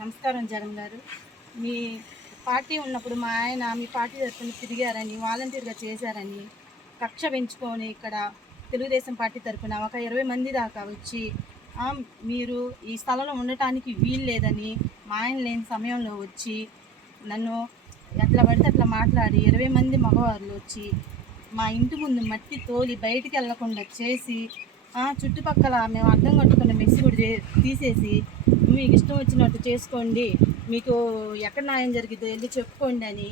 నమస్కారం జగన్ గారు. మీ పార్టీ ఉన్నప్పుడు మా ఆయన మీ పార్టీ తరఫున తిరిగారని, వాలంటీర్‌గా చేశారని, కక్ష పెంచుకొని ఇక్కడ తెలుగుదేశం పార్టీ తరఫున ఒక 20 మంది దాకా వచ్చి మీరు ఈ స్థలంలో ఉండటానికి వీలు లేదని మా ఆయన లేని సమయంలో వచ్చి నన్ను ఎట్లా పడితే అట్లా మాట్లాడి 20 మంది మగవాళ్ళు వచ్చి మా ఇంటి ముందు మట్టి తోలి బయటికి వెళ్లకుండా చేసి చుట్టుపక్కల మేము అడ్డం కట్టుకున్న మెస్సి కూడా తీసేసి మీకు ఇష్టం వచ్చినట్టు చేసుకోండి, మీకు ఎక్కడ న్యాయం జరిగిద్దో వెళ్ళి చెప్పుకోండి అని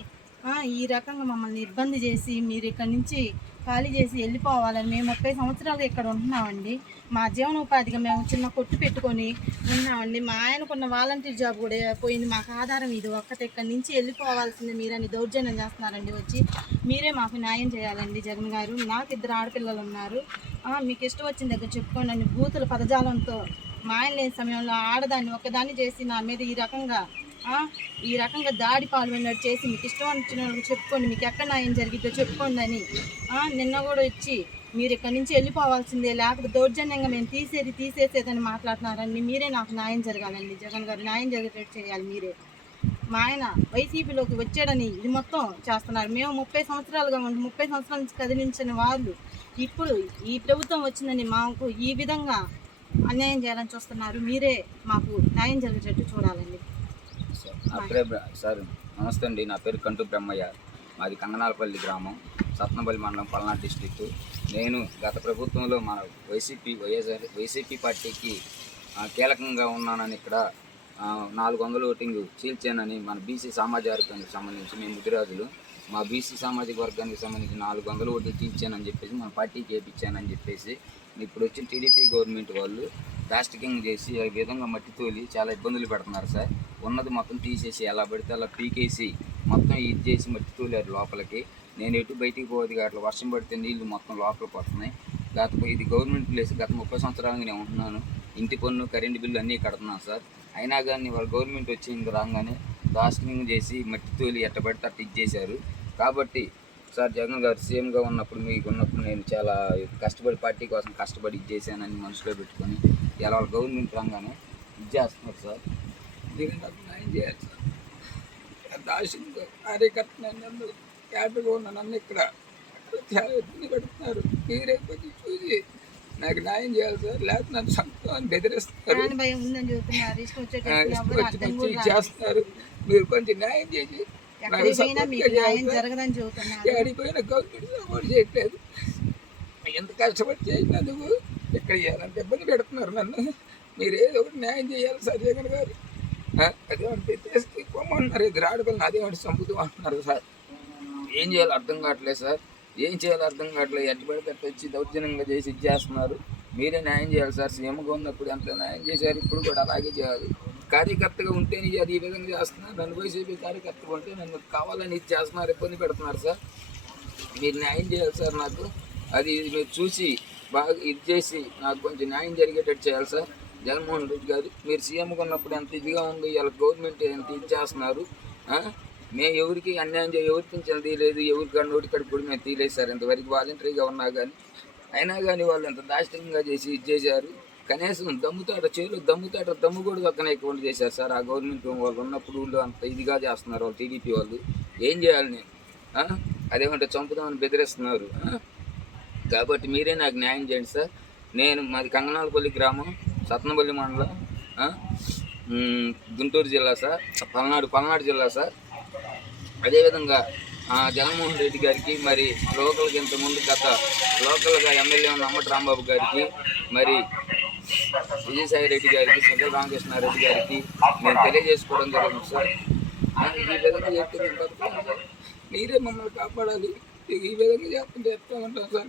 ఈ రకంగా మమ్మల్ని ఇబ్బంది చేసి మీరు ఇక్కడి నుంచి ఖాళీ చేసి వెళ్ళిపోవాలని మేము 30 సంవత్సరాలు ఇక్కడ ఉంటున్నామండి. మా జీవనోపాధిగా మేము చిన్న కొట్టు పెట్టుకొని ఉన్నామండి. మా ఆయనకున్న వాలంటీర్ జాబ్ కూడా పోయింది. మాకు ఆధారం ఇది ఒక్కటే. ఇక్కడి నుంచి వెళ్ళిపోవాల్సింది మీరని దౌర్జన్యం చేస్తున్నారండి. వచ్చి మీరే మాకు న్యాయం చేయాలండి జగన్ గారు. నాకు 2 ఆడపిల్లలు ఉన్నారు. మీకు ఇష్టం వచ్చిన దగ్గర చెప్పుకోండి అని బూతుల పదజాలంతో మా ఆయన లేని సమయంలో ఆడదాన్ని ఒక్కదాన్ని చేసి నా మీద ఈ రకంగా దాడి పాల్గొన్నట్టు చేసి మీకు ఇష్టం వచ్చిన వాళ్ళకి చెప్పుకోండి, మీకు ఎక్కడ న్యాయం జరిగిద్దో చెప్పుకోండి అని నిన్న కూడా వచ్చి మీరు ఇక్కడి నుంచి వెళ్ళిపోవాల్సిందే, లేకపోతే దౌర్జన్యంగా మేము తీసేసేదని మాట్లాడుతున్నారండి. మీరే నాకు న్యాయం జరగాలండి జగన్ గారు. న్యాయం జరిగేటట్టు చేయాలి మీరే. మా ఆయన వైసీపీలోకి వచ్చాడని ఇది మొత్తం చేస్తున్నారు. మేము 30 సంవత్సరాలుగా 30 సంవత్సరాల నుంచి కదిలించిన వాళ్ళు ఇప్పుడు ఈ ప్రభుత్వం వచ్చిందని మాకు ఈ విధంగా అన్యాయం చేయాలని చూస్తున్నారు. మీరే మాకు న్యాయం జరిగేటట్టు చూడాలండి. సార్ నమస్తే అండి. నా పేరు కంటు బ్రహ్మయ్య. మాది కంగనాలపల్లి గ్రామం, సత్నపల్లి మండలం, పల్నాడు డిస్టిక్. నేను గత ప్రభుత్వంలో మన వైసీపీ పార్టీకి కీలకంగా ఉన్నానని ఇక్కడ 400 ఓటింగ్ చీల్చానని మన బీసీ సామాజిక వర్గానికి సంబంధించి మేము ముదిరాజులు మా బీసీ సామాజిక వర్గానికి సంబంధించి 400 ఓట్లు చీల్చానని చెప్పేసి మన పార్టీకి వేయించానని చెప్పేసి ఇప్పుడు వచ్చిన టీడీపీ గవర్నమెంట్ వాళ్ళు ప్లాస్టికింగ్ చేసి ఆ విధంగా మట్టి తోలి చాలా ఇబ్బందులు పెడుతున్నారు సార్. ఉన్నది మొత్తం తీసేసి ఎలా పడితే అలా పీకేసి మొత్తం ఇది చేసి మట్టి తోలారు లోపలికి. నేను ఎటు బయటికి పోదు, అట్లా వర్షం పడితే నీళ్ళు మొత్తం లోపలికి వస్తున్నాయి. ఇది గవర్నమెంట్ ప్లేస్. గత 30 సంవత్సరాలుగా నేను ఉంటున్నాను. ఇంటి పన్ను, కరెంటు బిల్లు అన్నీ కడుతున్నాను సార్. అయినా కానీ వాళ్ళ గవర్నమెంట్ వచ్చింది రాగానే ప్లాస్టికింగ్ చేసి మట్టి తోలి ఎట్టబడితే అట్లా ఇచ్చేశారు. కాబట్టి సార్ జగన్ గారు సీఎంగా ఉన్నప్పుడు నేను చాలా కష్టపడి పార్టీ కోసం కష్టపడి ఇచ్చేసానని మనసులో పెట్టుకొని ఇలా వాళ్ళ గవర్నమెంట్ రాగానే ఇచ్చేస్తున్నారు సార్. దీన్ని నాకు న్యాయం చేయాలి సార్. దాశంగా కార్యకర్త నన్ను హ్యాపీగా ఉన్న నన్ను ఇక్కడ చాలా ఇబ్బంది పెడుతున్నారు. మీరే కొంచెం చూసి నాకు న్యాయం చేయాలి సార్. లేకపోతే నన్ను సంతం బెదిరిస్తారు, చేస్తున్నారు. మీరు కొంచెం న్యాయం చేసి ఆడిపోయిన గవర్నమెంట్ సపోర్ట్ చేయట్లేదు. ఎంత కష్టపడి చేసినందుకు ఇక్కడ చేయాలంటే ఇబ్బంది పెడుతున్నారు నన్ను. మీరు ఏదో ఒకటి న్యాయం చేయాలి సార్ జగన్ గారు. అదేమంటే తీసుకుపోమన్నారు, ఇద్దరు ఆడపిల్లని అదేమంటే చంపుతూ అంటున్నారు సార్. ఏం చేయాలో అర్థం కావట్లేదు సార్. ఏం చేయాలో అర్థం కావట్లేదు. ఎట్టు పడితే అట్టు వచ్చి దౌర్జన్యంగా చేసి ఇచ్చేస్తున్నారు. మీరే న్యాయం చేయాలి సార్. సీఎంగా ఉన్నప్పుడు ఎంత న్యాయం చేశారు, ఇప్పుడు కూడా అలాగే చేయాలి. కార్యకర్తగా ఉంటేనే అది ఈ విధంగా చేస్తున్నారు. నన్ను వైసీపీ కార్యకర్తగా ఉంటే నన్ను కావాలని ఇది చేస్తున్నారు, ఇబ్బంది పెడుతున్నారు సార్. మీరు న్యాయం చేయాలి సార్. నాకు అది మీరు చూసి బాగా ఇది చేసి నాకు కొంచెం న్యాయం జరిగేటట్టు చేయాలి సార్. జగన్మోహన్ రెడ్డి గారు మీరు సీఎంగా ఉన్నప్పుడు ఎంత ఇదిగా ఉంది, ఇలా గవర్నమెంట్ ఎంత ఇది చేస్తున్నారు. మేము ఎవరికి అన్యాయం ఎవరికి పింఛన్ తీయలేదు, ఎవరికి నోటికడి కూడా మేము తీయలేదు సార్. ఇంతవరకు వాలంటరీగా ఉన్నా కానీ అయినా కానీ వాళ్ళు ఎంత దాష్టికంగా చేసి ఇది చేశారు. కనీసం దమ్ము కూడా దక్కనేకుండా చేశారు సార్. ఆ గవర్నమెంట్ వాళ్ళు ఉన్నప్పుడు అంత ఇదిగా చేస్తున్నారు వాళ్ళు టీడీపీ వాళ్ళు. ఏం చేయాలి నేను? అదేమంటే చంపుదామని బెదిరిస్తున్నారు. కాబట్టి మీరే నాకు న్యాయం చేయండి సార్. మాది కంగనాలపల్లి గ్రామం, సత్నపల్లి మండలం, గుంటూరు జిల్లా సార్, పల్నాడు జిల్లా సార్. అదేవిధంగా జగన్మోహన్ రెడ్డి గారికి, మరి లోకల్గా ఇంతకుముందు లోకల్గా ఎమ్మెల్యే ఉన్న అమ్మటి రాంబాబు గారికి, మరి విజయసాయి రెడ్డి గారికి, సజ్జల రామకృష్ణారెడ్డి గారికి నేను తెలియజేసుకోవడం జరిగింది సార్. ఈ విధంగా చెప్తే మీరే మమ్మల్ని కాపాడాలి. ఈ విధంగా చెప్తుంటే చెప్తా ఉంటాం సార్.